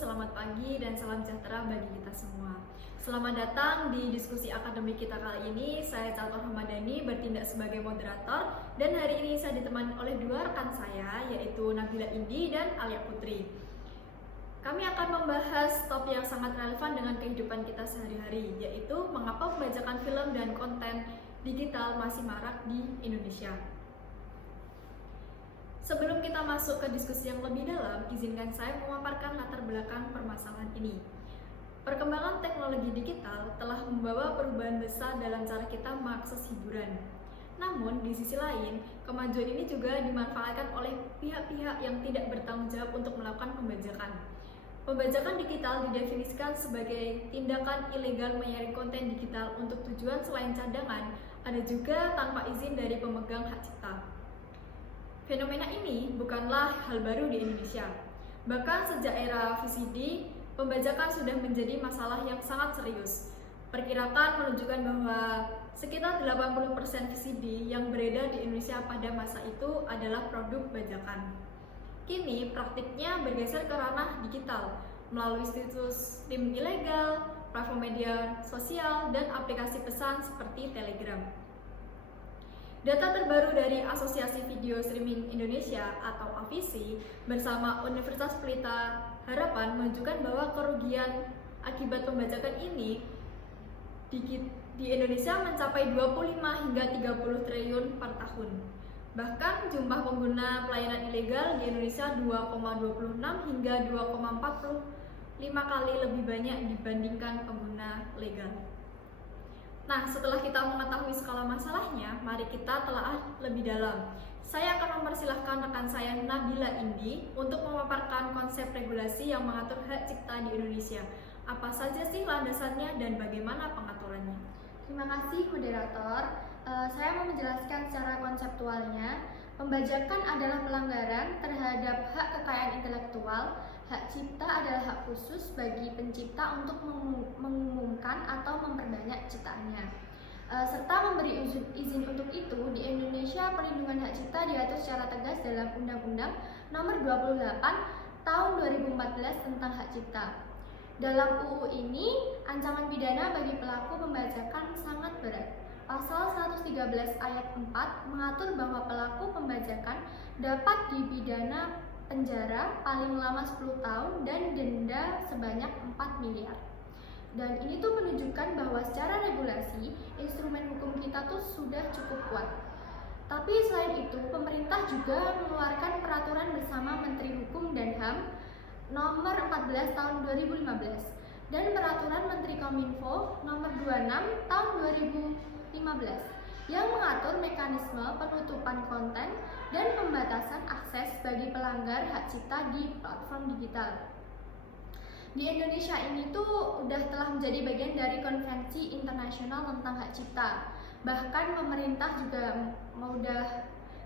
selamat pagi dan salam sejahtera bagi kita semua. Selamat datang di diskusi akademik kita kali ini. Saya Catur Hamadani bertindak sebagai moderator dan hari ini saya ditemani oleh dua rekan saya, yaitu Nabila Indi dan Alia Putri. Kami akan membahas topik yang sangat relevan dengan kehidupan kita sehari-hari, yaitu mengapa pembajakan film dan konten digital masih marak di Indonesia. Sebelum kita masuk ke diskusi yang lebih dalam, izinkan saya memaparkan latar belakang permasalahan ini. Perkembangan teknologi digital telah membawa perubahan besar dalam cara kita mengakses hiburan. Namun, di sisi lain, kemajuan ini juga dimanfaatkan oleh pihak-pihak yang tidak bertanggung jawab untuk melakukan pembajakan. Pembajakan digital didefinisikan sebagai tindakan ilegal menyaring konten digital untuk tujuan selain cadangan, ada juga tanpa izin dari pemegang hak cipta. Fenomena ini bukanlah hal baru di Indonesia. Bahkan sejak era VCD, pembajakan sudah menjadi masalah yang sangat serius. Perkiraan menunjukkan bahwa sekitar 80% VCD yang beredar di Indonesia pada masa itu adalah produk bajakan. Kini praktiknya bergeser ke ranah digital melalui situs streaming ilegal, platform media sosial, dan aplikasi pesan seperti Telegram. Data terbaru dari Asosiasi Video Streaming Indonesia atau AVISI bersama Universitas Pelita Harapan menunjukkan bahwa kerugian akibat pembajakan ini di Indonesia mencapai 25 hingga 30 triliun per tahun. Bahkan jumlah pengguna pelayanan ilegal di Indonesia 2,26 hingga 2,45 kali lebih banyak dibandingkan pengguna legal. Nah, setelah kita mengetahui skala masalahnya, mari kita telaah lebih dalam. Saya akan mempersilahkan rekan saya Nabila Indi untuk memaparkan konsep regulasi yang mengatur hak cipta di Indonesia. Apa saja sih landasannya dan bagaimana pengaturannya? Terima kasih moderator. Saya mau menjelaskan secara konseptualnya. Pembajakan adalah pelanggaran terhadap hak kekayaan intelektual. Hak cipta adalah hak khusus bagi pencipta untuk mengumumkan atau memperbanyak ciptaannya, serta memberi izin untuk itu. Di Indonesia, perlindungan hak cipta diatur secara tegas dalam Undang-Undang Nomor 28 Tahun 2014 tentang Hak Cipta. Dalam UU ini, ancaman pidana bagi pelaku pembajakan sangat berat. Pasal 113 ayat 4 mengatur bahwa pelaku pembajakan dapat dipidana penjara paling lama 10 tahun dan denda sebanyak 4 miliar. Dan ini tuh menunjukkan bahwa secara regulasi, instrumen hukum kita tuh sudah cukup kuat. Tapi selain itu, pemerintah juga mengeluarkan peraturan bersama Menteri Hukum dan HAM nomor 14 tahun 2015 dan peraturan Menteri Kominfo nomor 26 tahun 2015 yang mengatur mekanisme penutupan konten dan pembatasan akses bagi pelanggar hak cipta di platform digital. Di Indonesia ini tuh telah menjadi bagian dari konvensi internasional tentang hak cipta. Bahkan pemerintah juga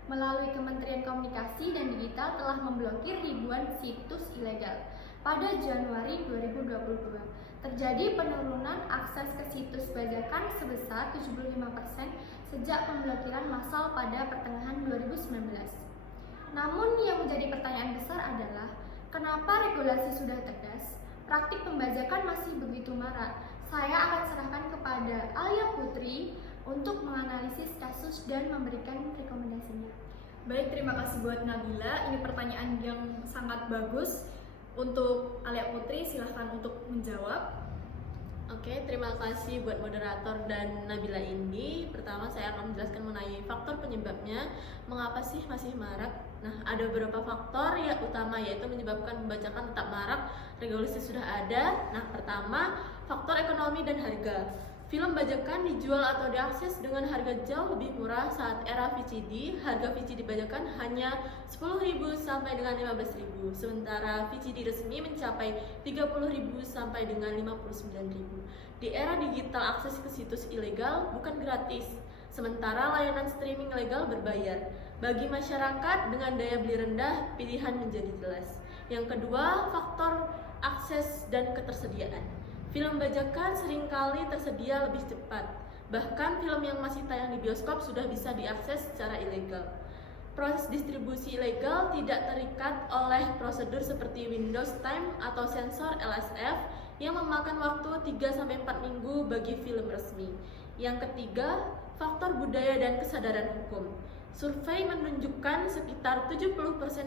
melalui Kementerian Komunikasi dan Digital telah memblokir ribuan situs ilegal. Pada Januari 2022, terjadi penurunan akses ke situs bajakan sebesar 75% sejak pemblokiran massal pada pertengahan 2019. Namun yang menjadi pertanyaan besar adalah, kenapa regulasi sudah tegas, praktik pembajakan masih begitu marak? Saya akan serahkan kepada Alia Putri untuk menganalisis kasus dan memberikan rekomendasinya. Baik, terima kasih buat Nabila. Ini pertanyaan yang sangat bagus. Untuk Alia Putri, silahkan untuk menjawab. Oke, terima kasih buat moderator dan Nabila Indi. Pertama, saya akan menjelaskan mengenai faktor penyebabnya. Mengapa sih masih marak? Nah, ada beberapa faktor yang utama, yaitu menyebabkan pembajakan tetap marak. Regulasi sudah ada. Nah, pertama, faktor ekonomi dan harga. Film bajakan dijual atau diakses dengan harga jauh lebih murah saat era VCD. Harga VCD bajakan hanya 10.000 sampai dengan 15.000, sementara VCD resmi mencapai 30.000 sampai dengan 59.000. Di era digital, akses ke situs ilegal bukan gratis, sementara layanan streaming legal berbayar. Bagi masyarakat dengan daya beli rendah, pilihan menjadi jelas. Yang kedua, faktor akses dan ketersediaan. Film bajakan seringkali tersedia lebih cepat. Bahkan film yang masih tayang di bioskop sudah bisa diakses secara ilegal. Proses distribusi ilegal tidak terikat oleh prosedur seperti Windows Time atau sensor LSF yang memakan waktu 3-4 minggu bagi film resmi. Yang ketiga, faktor budaya dan kesadaran hukum. Survei menunjukkan sekitar 70%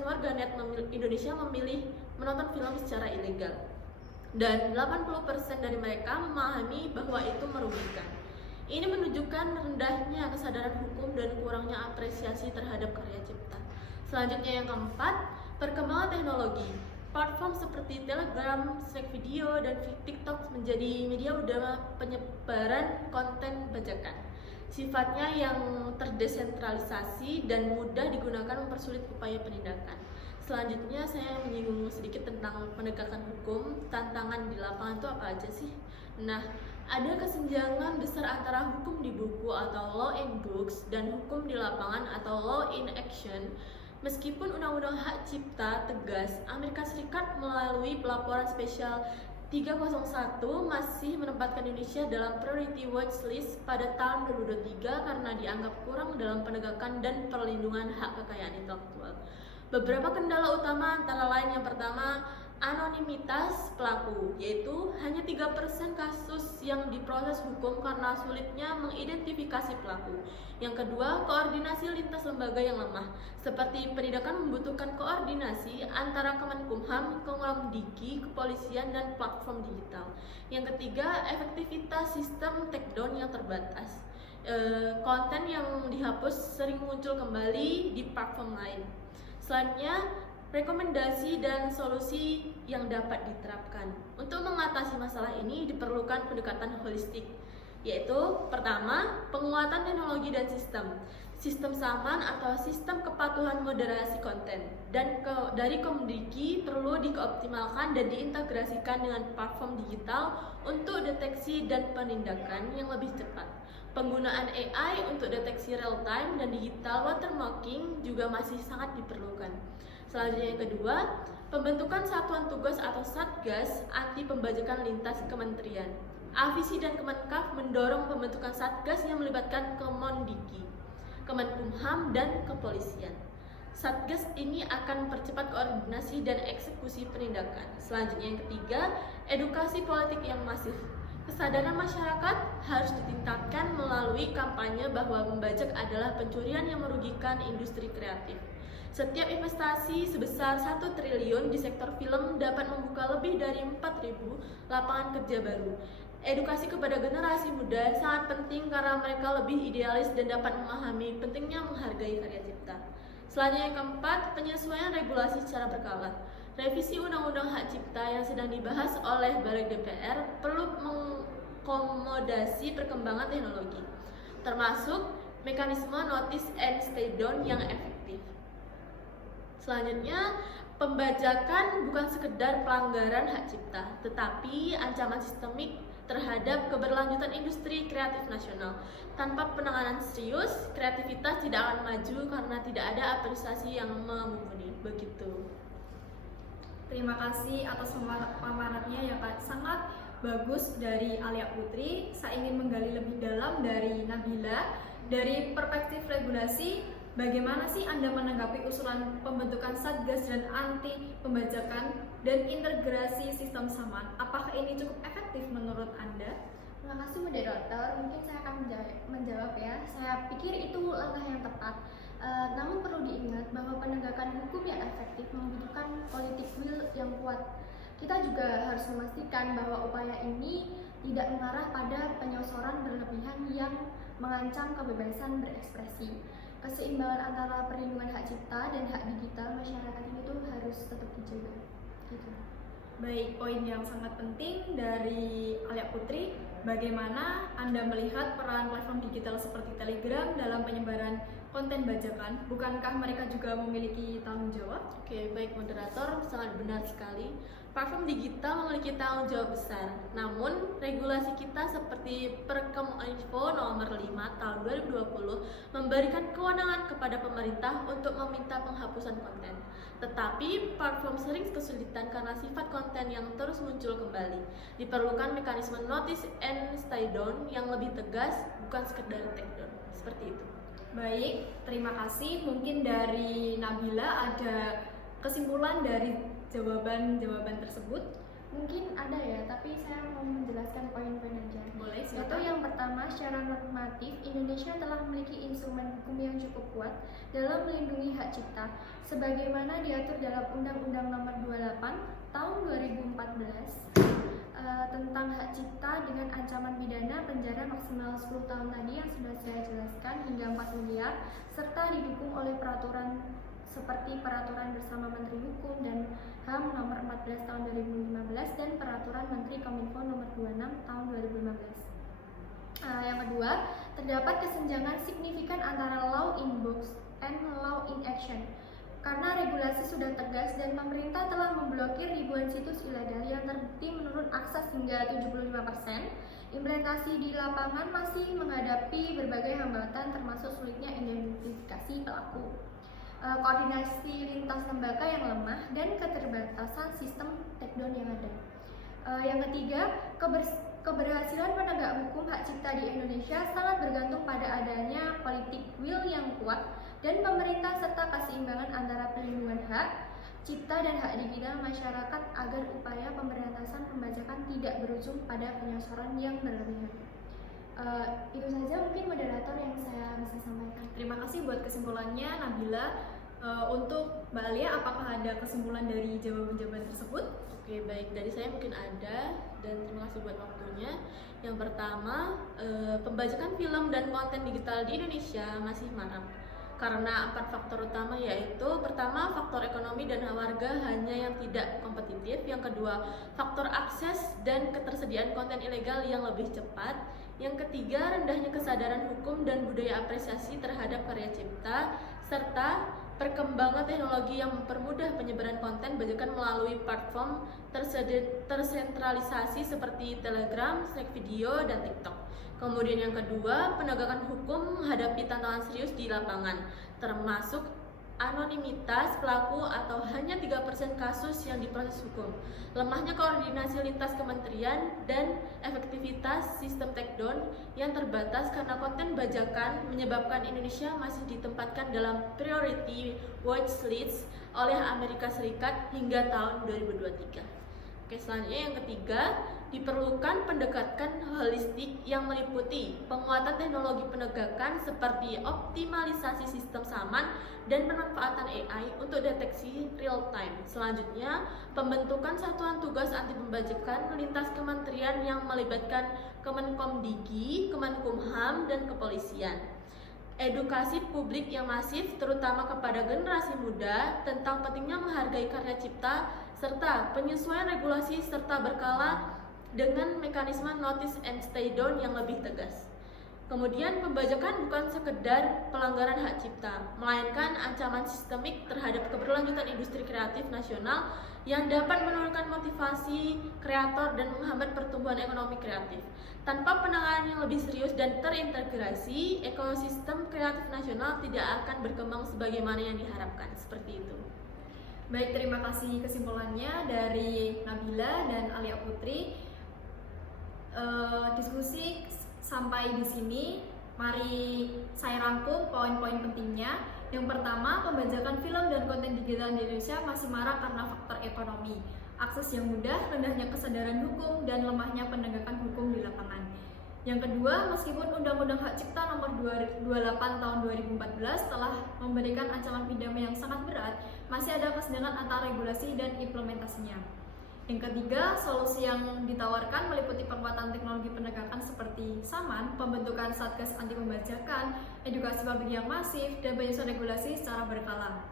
warganet Indonesia memilih menonton film secara ilegal. Dan 80% dari mereka memahami bahwa itu merugikan. Ini menunjukkan rendahnya kesadaran hukum dan kurangnya apresiasi terhadap karya cipta. Selanjutnya yang keempat, perkembangan teknologi. Platform seperti Telegram, Snack Video, dan TikTok menjadi media utama penyebaran konten bajakan. Sifatnya yang terdesentralisasi dan mudah digunakan mempersulit upaya penindakan. Selanjutnya saya menyinggung sedikit tentang penegakan hukum. Tantangan di lapangan itu apa aja sih? Nah, ada kesenjangan besar antara hukum di buku atau law in books dan hukum di lapangan atau law in action. Meskipun Undang-Undang Hak Cipta tegas, Amerika Serikat melalui pelaporan spesial 301 masih menempatkan Indonesia dalam Priority Watch List pada tahun 2023 karena dianggap kurang dalam penegakan dan perlindungan hak kekayaan intelektual. Beberapa kendala utama antara lain yang pertama, anonimitas pelaku, yaitu hanya 3% kasus yang diproses hukum karena sulitnya mengidentifikasi pelaku. Yang kedua, koordinasi lintas lembaga yang lemah, seperti penindakan membutuhkan koordinasi antara Kemenkumham, Kemendikti, kepolisian, dan platform digital. Yang ketiga, efektivitas sistem takedown yang terbatas. Konten yang dihapus sering muncul kembali di platform lain. Selanjutnya, rekomendasi dan solusi yang dapat diterapkan. Untuk mengatasi masalah ini diperlukan pendekatan holistik, yaitu pertama, penguatan teknologi dan sistem saman atau sistem kepatuhan moderasi konten dan dari Kemendikti perlu dioptimalkan dan diintegrasikan dengan platform digital untuk deteksi dan penindakan yang lebih cepat. Penggunaan AI untuk deteksi real time dan digital watermarking juga masih sangat diperlukan. Selanjutnya yang kedua, pembentukan satuan tugas atau satgas anti pembajakan lintas kementerian. Avisi dan Kemenkaf mendorong pembentukan satgas yang melibatkan Kemendikti, Kemenkumham, dan kepolisian. Satgas ini akan mempercepat koordinasi dan eksekusi penindakan. Selanjutnya yang ketiga, edukasi politik yang masif. Kesadaran masyarakat harus ditingkatkan melalui kampanye bahwa membajak adalah pencurian yang merugikan industri kreatif. Setiap investasi sebesar 1 triliun di sektor film dapat membuka lebih dari 4.000 lapangan kerja baru. Edukasi kepada generasi muda sangat penting karena mereka lebih idealis dan dapat memahami pentingnya menghargai karya cipta. Selanjutnya yang keempat, penyesuaian regulasi secara berkala. Revisi Undang-Undang Hak Cipta yang sedang dibahas oleh Balik DPR perlu mengakomodasi perkembangan teknologi, termasuk mekanisme notice and stay down yang efektif. Selanjutnya, pembajakan bukan sekedar pelanggaran hak cipta, tetapi ancaman sistemik terhadap keberlanjutan industri kreatif nasional. Tanpa penanganan serius, kreativitas tidak akan maju karena tidak ada apresiasi yang mumpuni. Begitu. Terima kasih atas paparannya yang sangat bagus dari Alia Putri. Saya ingin menggali lebih dalam dari Nabila. Dari perspektif regulasi, bagaimana sih Anda menanggapi usulan pembentukan Satgas dan anti pembajakan dan integrasi sistem saman? Apakah ini cukup efektif menurut Anda? Terima kasih moderator, mungkin saya akan menjawab ya. Saya pikir itu langkah yang tepat. Namun perlu diingat bahwa penegakan hukum yang efektif membutuhkan politik will yang kuat. Kita juga harus memastikan bahwa upaya ini tidak mengarah pada penyosoran berlebihan yang mengancam kebebasan berekspresi. Keseimbangan antara perlindungan hak cipta dan hak digital masyarakat ini tuh harus tetap dijaga. Gitu. Baik, poin yang sangat penting dari Alia Putri. Bagaimana Anda melihat peran platform digital seperti Telegram dalam penyebaran konten bajakan? Bukankah mereka juga memiliki tanggung jawab? Oke, baik moderator, sangat benar sekali. Platform digital memiliki tanggung jawab besar. Namun, regulasi kita seperti Perkominfo nomor 5 tahun 2020 memberikan kewenangan kepada pemerintah untuk meminta penghapusan konten. Tetapi, platform sering kesulitan karena sifat konten yang terus muncul kembali. Diperlukan mekanisme notice and stay down yang lebih tegas, bukan sekedar take down. Seperti itu. Baik, terima kasih. Mungkin dari Nabila ada kesimpulan dari jawaban-jawaban tersebut? Mungkin ada ya, tapi saya mau menjelaskan poin-poin aja. Boleh, Yaitu silakan. yang pertama, secara normatif, Indonesia telah memiliki instrumen hukum yang cukup kuat dalam melindungi hak cipta, sebagaimana diatur dalam Undang-Undang Nomor 28 Tahun 2014 tentang hak cipta dengan ancaman pidana penjara maksimal 10 tahun tadi yang sudah saya jelaskan hingga 4 miliar, serta didukung oleh peraturan seperti Peraturan Bersama Menteri Hukum dan HAM Nomor 14 Tahun 2015 dan Peraturan Menteri Kominfo Nomor 26 Tahun 2015. Yang kedua, terdapat kesenjangan signifikan antara law in books and law in action. Karena regulasi sudah tegas dan pemerintah telah memblokir ribuan situs ilegal yang terbukti menurun akses hingga 75%, implementasi di lapangan masih menghadapi berbagai hambatan termasuk sulitnya identifikasi pelaku, koordinasi lintas lembaga yang lemah, dan keterbatasan sistem takedown yang ada. Yang ketiga, keberhasilan penegak hukum hak cipta di Indonesia sangat bergantung pada adanya politik will yang kuat dan pemerintah serta keseimbangan antara perlindungan hak cipta dan hak digital masyarakat agar upaya pemberantasan pembajakan tidak berujung pada penyosoran yang berlebihan. Itu saja mungkin moderator yang saya bisa sampaikan. Terima kasih buat kesimpulannya, Nabila. Untuk Mbak Alia, apakah ada kesimpulan dari jawaban-jawaban tersebut? Oke, baik, dari saya mungkin ada, dan terima kasih buat waktunya. Yang pertama, pembajakan film dan konten digital di Indonesia masih marak karena 4 faktor utama, yaitu pertama, faktor ekonomi dan warga hanya yang tidak kompetitif. Yang kedua, faktor akses dan ketersediaan konten ilegal yang lebih cepat. Yang ketiga, rendahnya kesadaran hukum dan budaya apresiasi terhadap karya cipta, serta perkembangan teknologi yang mempermudah penyebaran konten bajakan melalui platform tersentralisasi seperti Telegram, Slack video, dan TikTok. Kemudian yang kedua, penegakan hukum menghadapi tantangan serius di lapangan, termasuk anonimitas pelaku atau hanya 3% kasus yang diproses hukum, lemahnya koordinasi lintas kementerian, dan efektivitas sistem takedown yang terbatas karena konten bajakan menyebabkan Indonesia masih ditempatkan dalam priority watch list oleh Amerika Serikat hingga tahun 2023. Oke, selanjutnya yang ketiga, diperlukan pendekatan holistik yang meliputi penguatan teknologi penegakan seperti optimalisasi sistem saman dan pemanfaatan AI untuk deteksi real time. Selanjutnya, pembentukan satuan tugas anti pembajakan lintas kementerian yang melibatkan Kemenkomdigi, Kemenkumham, dan kepolisian. Edukasi publik yang masif terutama kepada generasi muda tentang pentingnya menghargai karya cipta serta penyesuaian regulasi serta berkala dengan mekanisme notice and stay down yang lebih tegas. Kemudian pembajakan bukan sekedar pelanggaran hak cipta, melainkan ancaman sistemik terhadap keberlanjutan industri kreatif nasional yang dapat menurunkan motivasi kreator dan menghambat pertumbuhan ekonomi kreatif. Tanpa penanganan yang lebih serius dan terintegrasi, ekosistem kreatif nasional tidak akan berkembang sebagaimana yang diharapkan. Seperti itu. Baik, terima kasih kesimpulannya dari Nabila dan Alia Putri. Diskusi sampai di sini. Mari saya rangkum poin-poin pentingnya. Yang pertama, pembajakan film dan konten digital di Indonesia masih marak karena faktor ekonomi, akses yang mudah, rendahnya kesadaran hukum, dan lemahnya penegakan hukum di lapangan. Yang kedua, meskipun Undang-Undang Hak Cipta Nomor 28 Tahun 2014 telah memberikan ancaman pidana yang sangat berat, masih ada kesenjangan antara regulasi dan implementasinya. Yang ketiga, solusi yang ditawarkan meliputi penguatan teknologi penegakan seperti SAMAN, pembentukan Satgas Anti Pembajakan, edukasi publik yang masif, dan penyusunan regulasi secara berkala.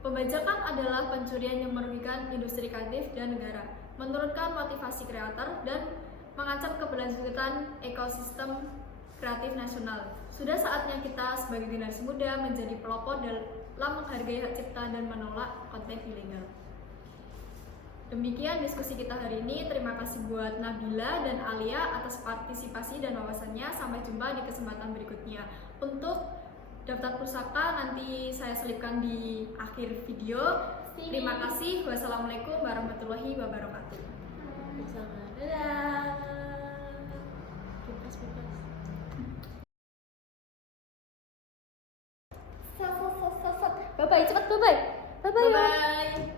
Pembajakan adalah pencurian yang merugikan industri kreatif dan negara, menurunkan motivasi kreator, dan mengancam keberlanjutan ekosistem kreatif nasional. Sudah saatnya kita sebagai generasi muda menjadi pelopor dalam menghargai hak cipta dan menolak konten ilegal. Demikian diskusi kita hari ini. Terima kasih buat Nabila dan Alia atas partisipasi dan wawasannya. Sampai jumpa di kesempatan berikutnya. Untuk daftar pusaka nanti saya selipkan di akhir video. Terima kasih. Wassalamualaikum warahmatullahi wabarakatuh. Dadah. Bye-bye, cepat bye-bye. Bye-bye. Bye-bye.